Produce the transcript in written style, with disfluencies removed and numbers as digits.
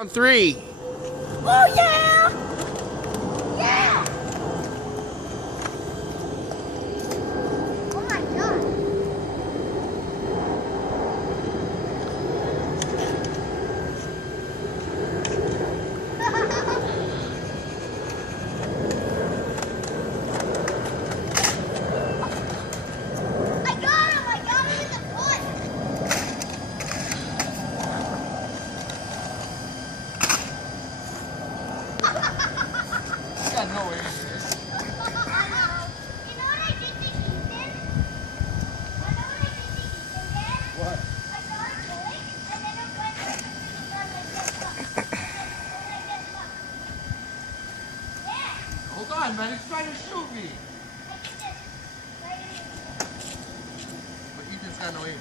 On three. Oh yeah! Yeah! Oh my god. I got him in the foot. Got no way. You know what I did to Ethan? I know what I did to Ethan, Dad? What? I got a toy, and then it went right between his arms like this. Look. Like this, look. Yeah. Hold on, man. He's trying to shoot me. I did this. Right in his. But Ethan's got no aim.